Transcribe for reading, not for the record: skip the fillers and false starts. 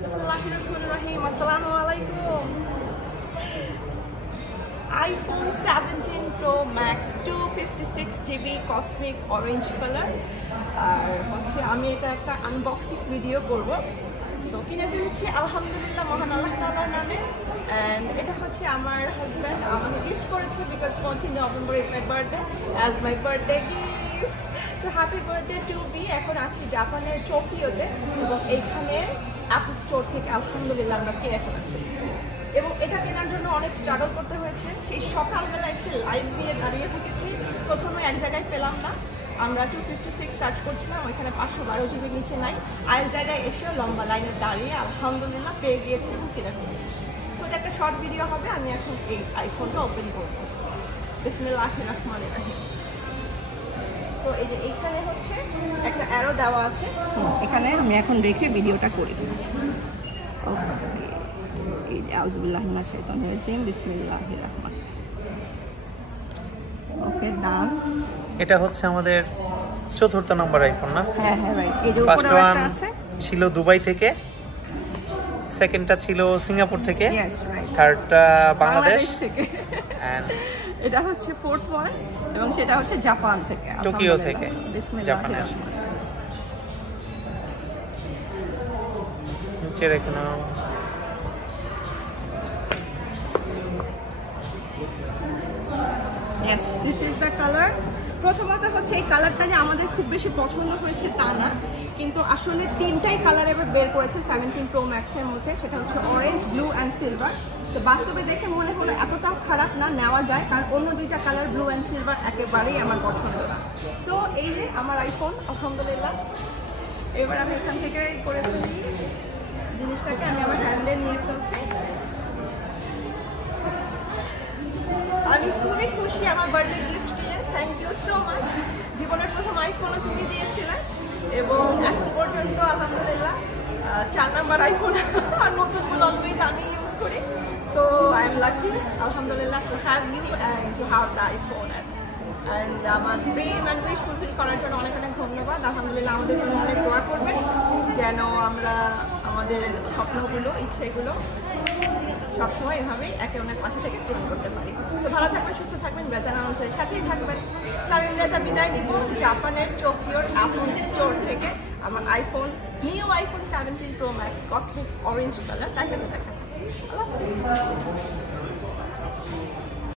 Bismillahirrahmanirrahim. Assalamualaikum. iPhone 17 Pro Max 256GB cosmic orange color. আর হচ্ছে আমি এটা একটা আনবক্সিং ভিডিও করব। সো কিনে ফেলেছি আলহামদুলিল্লাহ মহান আল্লাহ তাআলার নামে। এন্ড এটা হচ্ছে আমার হাজব্যান্ড আমাকে গিফট করেছে because 14 November is my birthday as my birthday gift. So happy birthday to be. এখন আছি জাপানের টোকিওতে এবং এইখানে অ্যাপল স্টোর থেকে আলহামদুলিল্লাহ আমরা কিনে ফেলেছি এবং এটা কেনার জন্য অনেক স্ট্রাগল করতে হয়েছে। সেই সকালবেলা এসে লাইন দিয়ে দাঁড়িয়ে থেকেছি, প্রথমে এক জায়গায় পেলাম না, আমরা 256 সার্চ করছিলাম, ওইখানে 512GB নিচে নাই, আরেক জায়গায় এসেও লম্বা লাইনে দাঁড়িয়ে আলহামদুলিল্লাহ পেয়ে গিয়েছি এবং কিনে ফেলেছি। সো এটা একটা শর্ট ভিডিও হবে। আমি এখন এই আইফোনটা ওপেন করব। বিসমিল্লাহির রহমানির রহিম। সো এই যে এইখানে হচ্ছে একটা অ্যারো দেওয়া আছে, এখানে আমি এখন রেখে ভিডিওটা করি। ওকে, এই যে আউযুবিল্লাহি মিনাশ শাইতানির রাজিম, বিসমিল্লাহির রহমান। ওকে, ডান। এটা হচ্ছে আমাদের 4th নাম্বার আইফোন না? হ্যাঁ হ্যাঁ রাইট। এই যে ফার্স্ট উপরে ওয়ান আছে ছিল দুবাই থেকে, সেকেন্ডটা ছিল সিঙ্গাপুর থেকে, ইয়েস রাইট, থার্ডটা বাংলাদেশ থেকে, এন্ড এটা হচ্ছে 4th ওয়ান এবং সেটা হচ্ছে জাপান থেকে, টোকিও থেকে, বিসমিল্লাহির রহমানির রহিম। নিচে রেখে নাও। Yes, this is the color. প্রথমত হচ্ছে এই কালারটা যে আমাদের খুব বেশি পছন্দ হয়েছে তা না, কিন্তু আসলে তিনটাই কালার এবার বের করেছে 17 Pro Max এর মধ্যে, সেটা হচ্ছে অরেঞ্জ, ব্লু অ্যান্ড সিলভার। তো বাস্তবে দেখে মনে হলো এতটাও খারাপ না, নেওয়া যায়, কারণ অন্য দুইটা কালার ব্লু অ্যান্ড সিলভার একেবারেই আমার পছন্দ না। সো এই যে আমার আইফোন আলহামদুলিল্লাহ। এবার আমি এখান থেকে করে ফেলি জিনিসটাকে, আমি আমার হ্যান্ডে নিয়ে ফেলছি। আমি খুবই খুশি আমার বার্থডে গিফট দিয়ে, থ্যাংক ইউ সো মাচ। জীবনের প্রথম আইফোনও তুমি দিয়েছিলে এবং এখন পর্যন্ত আলহামদুলিল্লাহ 4 নাম্বার আইফোন আর নতুনগুলো অলওয়েজ আমি ইউজ করি। সো আই এম লাকি আলহামদুলিল্লাহ to have you and to have the iPhone. And আমার ড্রিম অ্যান্ড উইশ ফুলফিল করার জন্য অনেক অনেক ধন্যবাদ। আলহামদুলিল্লাহ আমাদের জন্য অনেক দোয়া করবেন যেন আমরা আমাদের স্বপ্নগুলো, ইচ্ছেগুলো সবসময় এভাবেই একে অনেক পাশে থেকে পূরণ করতে পারি। তো ভালো থাকবেন, সুস্থ থাকবেন, রেজা নানুসের সাথেই থাকবেন। সাবিন রেজা বিদায় নিব জাপানের টোকিওর অ্যাপল স্টোর থেকে। আমার iPhone, new iPhone 17 Pro Max cosmic orange colour, দেখাতে দেখা।